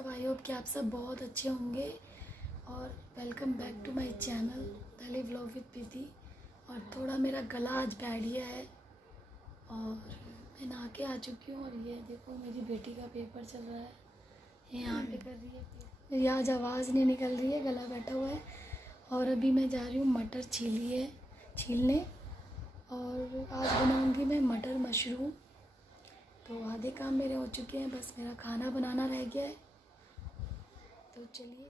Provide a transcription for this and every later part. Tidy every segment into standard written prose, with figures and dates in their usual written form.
सब। I hope कि आप सब बहुत अच्छे होंगे और welcome back to my channel daily vlog with Preeti. और थोड़ा मेरा गला आज बैठ गया है और मैं नहा के आ चुकी हूँ। और ये देखो मेरी बेटी का पेपर चल रहा है, ये यहाँ पे कर रही है। मेरी आज आवाज़ नहीं निकल रही है, गला बैठा हुआ है। और अभी मैं जा रही हूँ मटर छीलने और आज बनाऊँगी मैं मटर मशरूम। तो आधे काम मेरे हो चुके हैं, बस मेरा खाना बनाना रह गया है। तो चलिए,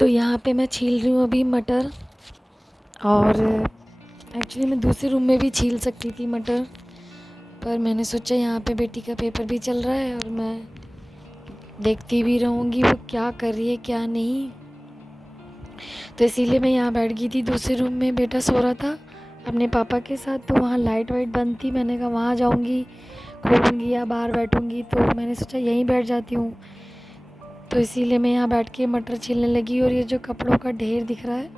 तो यहाँ पे मैं छील रही हूँ अभी मटर। और एक्चुअली मैं दूसरे रूम में भी छील सकती थी मटर, पर मैंने सोचा यहाँ पे बेटी का पेपर भी चल रहा है और मैं देखती भी रहूँगी वो क्या कर रही है क्या नहीं। तो इसीलिए मैं यहाँ बैठ गई थी दूसरे रूम में। बेटा सो रहा था अपने पापा के साथ, तो वहाँ लाइट वाइट बंद थी। मैंने कहा वहाँ जाऊँगी, खोलूँगी या बाहर बैठूँगी, तो मैंने सोचा यहीं बैठ जाती हूँ। तो इसीलिए मैं यहाँ बैठ के मटर छीलने लगी। और ये जो कपड़ों का ढेर दिख रहा है,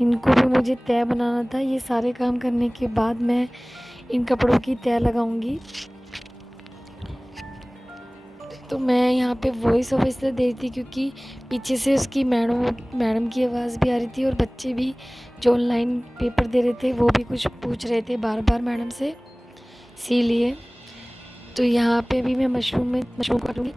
इनको भी मुझे तह बनाना था। ये सारे काम करने के बाद मैं इन कपड़ों की तह लगाऊंगी। तो मैं यहाँ पे वॉइस ओवर इसलिए दे रही थी क्योंकि पीछे से उसकी मैडम की आवाज़ भी आ रही थी और बच्चे भी जो ऑनलाइन पेपर दे रहे थे वो भी कुछ पूछ रहे थे बार बार मैडम से, इसीलिए। तो यहाँ पे भी मैं मशरूम काटूँगी।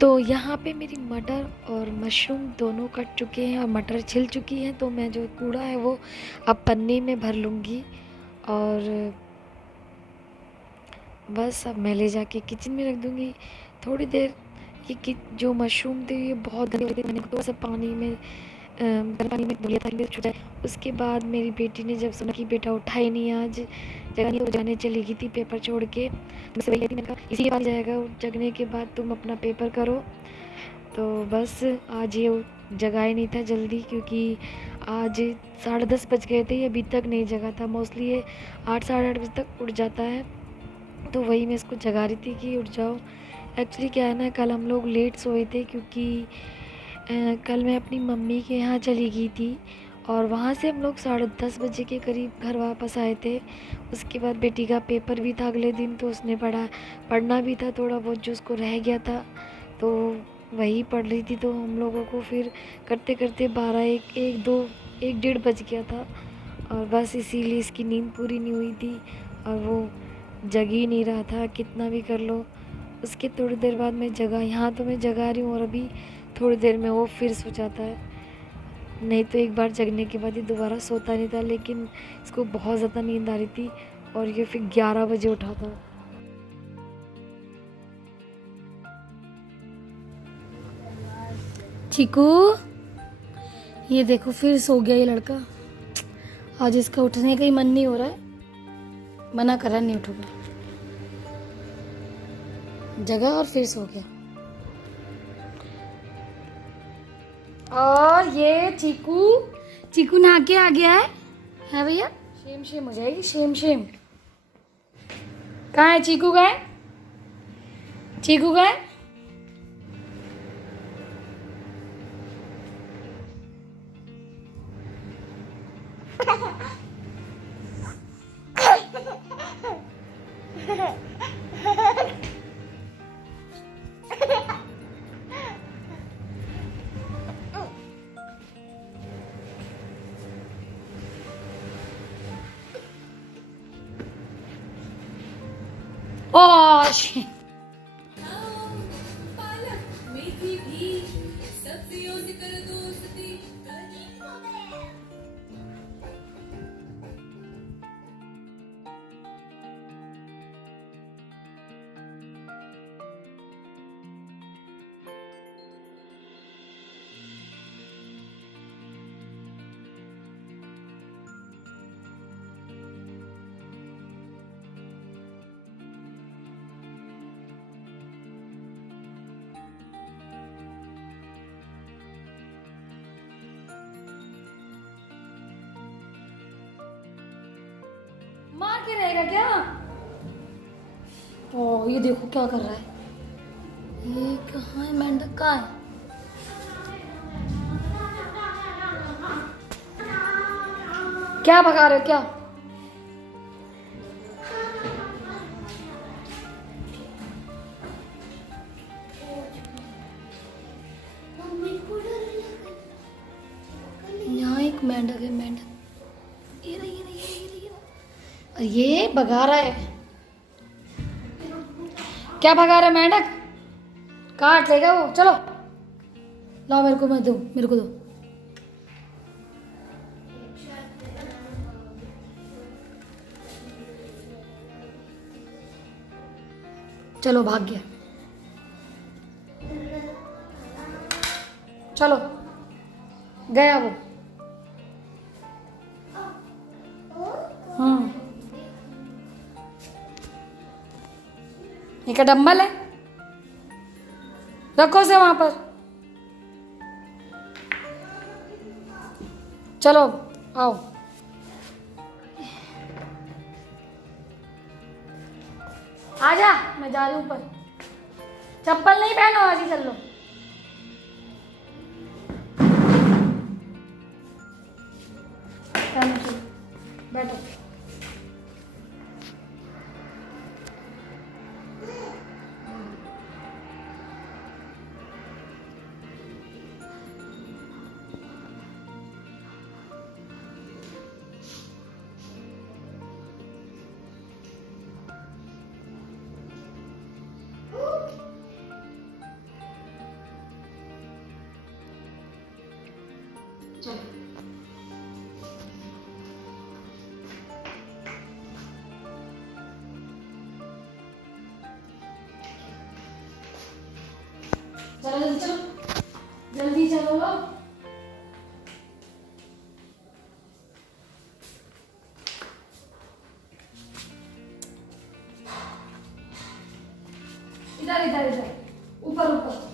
तो यहाँ पे मेरी मटर और मशरूम दोनों कट चुके हैं और मटर छिल चुकी हैं। तो मैं जो कूड़ा है वो अब पन्नी में भर लूँगी और बस अब मैं ले जाके किचन में रख दूँगी थोड़ी देर। ये जो मशरूम थे ये बहुत गंदे हो गए थे, मैंने थोड़ा सा पानी में गर्म पानी में धुलिया था छूट जाए। उसके बाद मेरी बेटी ने जब सुना कि बेटा उठा ही नहीं आज, जगह नहीं, तो जाने चली गई थी पेपर छोड़ के। मुझसे वही मैंने कहा इसी के बाद जाएगा, जगने के बाद तुम अपना पेपर करो। तो बस आज ये जगा ही नहीं था जल्दी, क्योंकि आज 10:30 बज गए थे, ये अभी तक नहीं जगा था। मोस्टली ये 8 साढ़े 8 बजे तक उठ जाता है। तो वही मैं इसको जगा रही थी कि उठ जाओ। एक्चुअली क्या है ना, कल हम लोग लेट सोए थे क्योंकि कल मैं अपनी मम्मी के यहाँ चली गई थी और वहाँ से हम लोग 10:30 बजे के करीब घर वापस आए थे। उसके बाद बेटी का पेपर भी था अगले दिन, तो उसने पढ़ना भी था थोड़ा बहुत जो उसको रह गया था, तो वही पढ़ रही थी। तो हम लोगों को फिर करते करते 12 1 डेढ़ बज गया था और बस इसीलिए इसकी नींद पूरी नहीं हुई थी और वो जग ही नहीं रहा था कितना भी कर लो। उसके थोड़ी देर बाद मैं जगा, यहाँ तो मैं जगा रही हूँ और अभी थोड़ी देर में वो फिर सो जाता है। नहीं तो एक बार जगने के बाद ये दोबारा सोता नहीं था, लेकिन इसको बहुत ज़्यादा नींद आ रही थी और ये फिर 11 बजे उठा था। चीकू, ये देखो फिर सो गया ये लड़का। आज इसका उठने का ही मन नहीं हो रहा है, मना कर रहा नहीं उठूंगा, जगा और फिर सो गया। और ये चीकू नहा के आ गया है भैया। शेम हो जाएगी, शेम। कहाँ है चीकू? का है चीकू का है? ओह के रहेगा क्या? ओ ये देखो क्या कर रहा है। ये कहाँ है मेंढक? कहाँ है? क्या भगा रहे हो क्या? यहाँ एक मेंढक है, मेंढक ये रही, ये रही, ये रही, ये रही। और ये भगा रहा है। क्या भगा रहा है मेंढक? काट लेगा वो। चलो लाओ मेरे को, मैं दो, मेरे को दो। चलो भाग गया। चलो गया वो। ये क्या डम्बल है? रखो से वहां पर। चलो आओ। आजा, मैं जा रही हूँ ऊपर। चप्पल नहीं पहनो, आज ही चल लो। बैठो। चलो जल्दी चलो, जल्दी चलो लो। इधर इधर इधर, ऊपर ऊपर।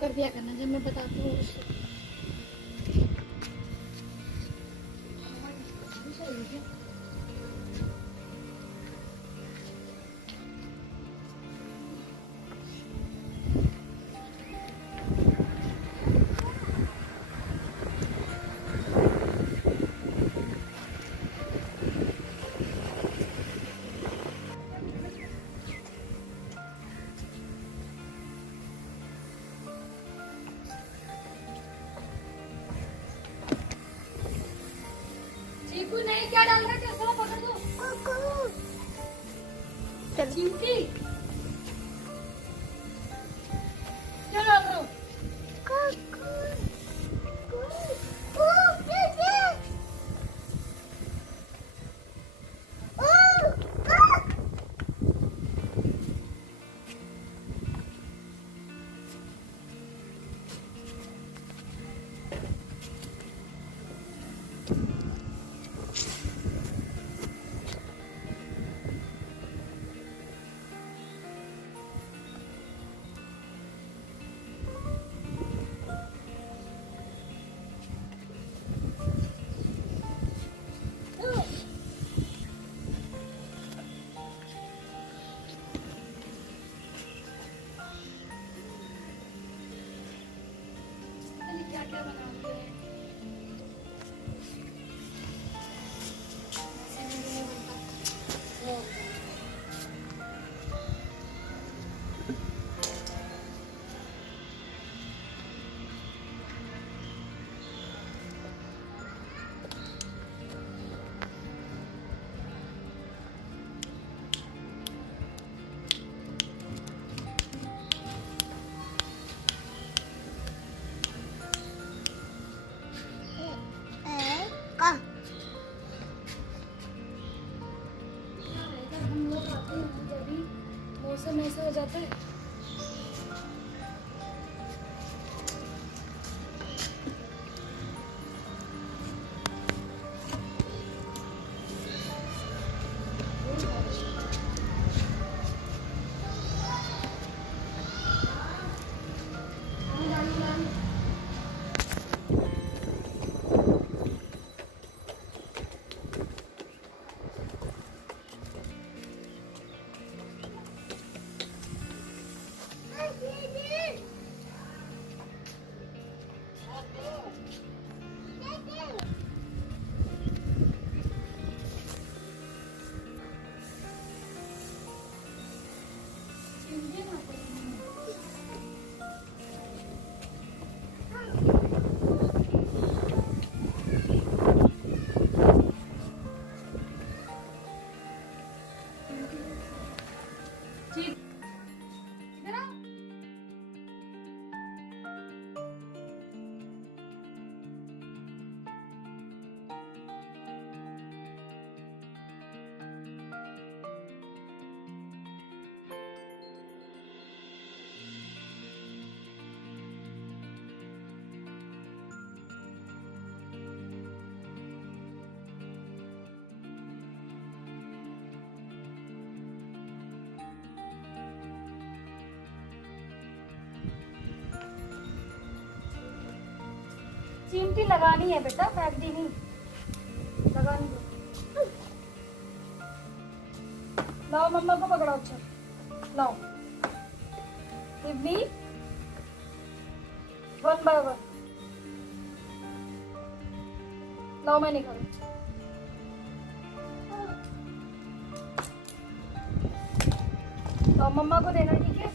कर दिया करना जब मैं बताती हूँ उससे। चीकू नहीं, क्या डाल रहा है? चलो पकड़ दो। चिंटी चलो करो। चल। चिमटी लगानी है बेटा, फेंक दी नहीं, लगानी दो। लाओ मम्मा को पकड़ो, अच्छा लाओ। Give me 1 by 1। लाओ मैं निकालू। लाओ मम्मा को देना, ठीक है।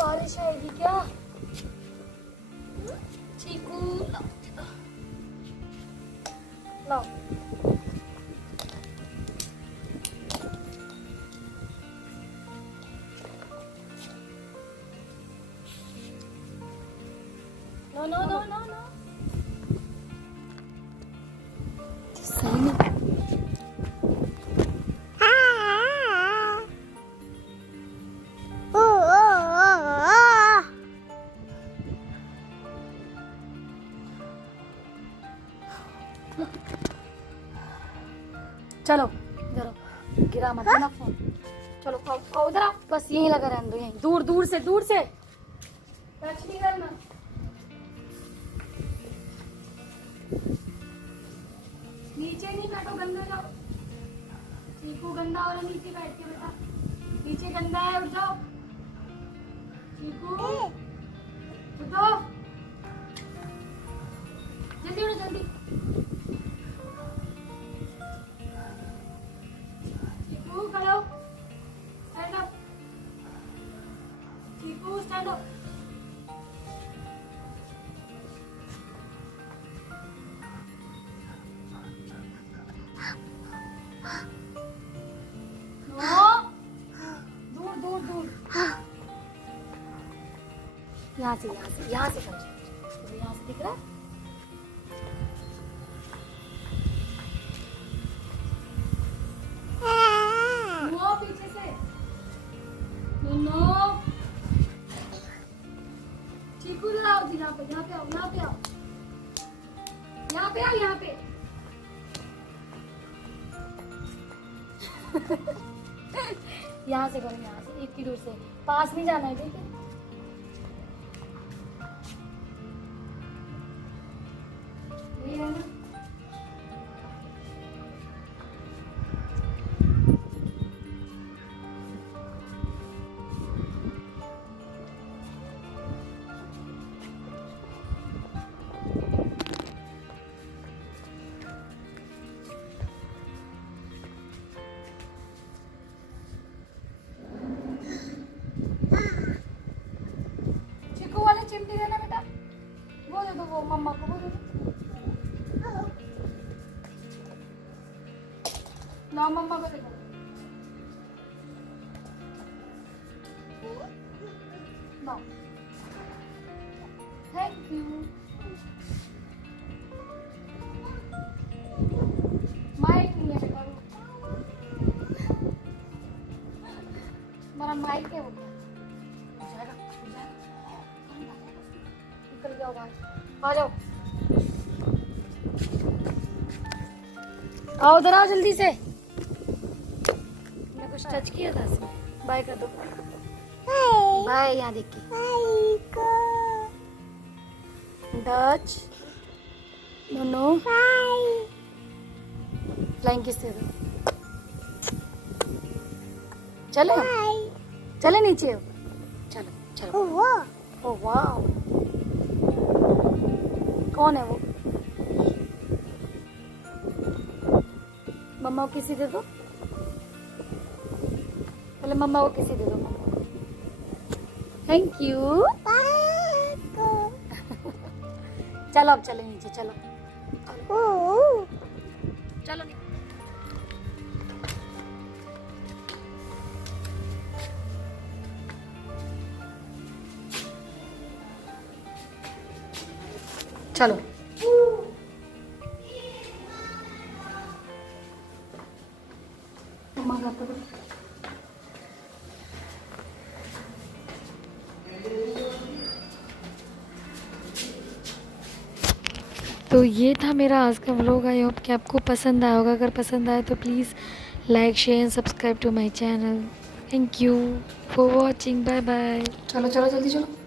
बारिश आएगी क्या? चीकू लाओ। No no no no no. सही में चलो इधर आओ, गिरा मत ना फोन। चलो आओ आओ इधर आओ, बस यहीं लगा रहने दो, यहीं दूर दूर से टच नहीं करना। नीचे नहीं बैठो, गंदा जाओ। चीकू गंदा हो रहा है, नीचे बैठ के बेटा, नीचे गंदा है, उठ जाओ। चीकू उठो, जल्दी उठो जल्दी। चीकू खड़ो, स्टैंड अप। चीकू स्टैंड अप। दूर दूर दूर, यहाँ से समझो, यहाँ से दिख रहा है। नो पीछे से, नो चीकू लाओ जी, यहाँ पे आओ, यहाँ पे आओ, यहाँ पे आओ, यहाँ पे यहाँ से करो, यहाँ से इतनी दूर से, पास नहीं जाना है, ठीक है? ये है ना? चीकू वाली चिमटी देना बेटा, वो दे दो, वो मम्मा को वो दे दो। ला मम्मा को देखो। ला, थैंक यू। माइक नहीं है बेटा, हमारा माइक है वो क्या? निकल जाओ बाहर, आ जाओ, आओ उधर आओ जल्दी से। मैं कुछ टच किया था इसमें, बाय कर दो, बाय यहाँ देख के, टच, नो फ्लाइंग किस दे दो, चलो चले नीचे, चलो चलो, ओ वाह, कौन है वो? मम्मा को किसी दे दो, पहले मम्मा को किसी दे दो, थैंक यू। चलो अब चले नीचे, चलो चलो नीचे। चलो मम्मा का तो तो ये था मेरा आज का व्लॉग। आई होप कि आपको पसंद आया होगा। अगर पसंद आए तो please like share and subscribe to my channel. Thank you for watching. Bye bye. चलो चलो जल्दी चलो।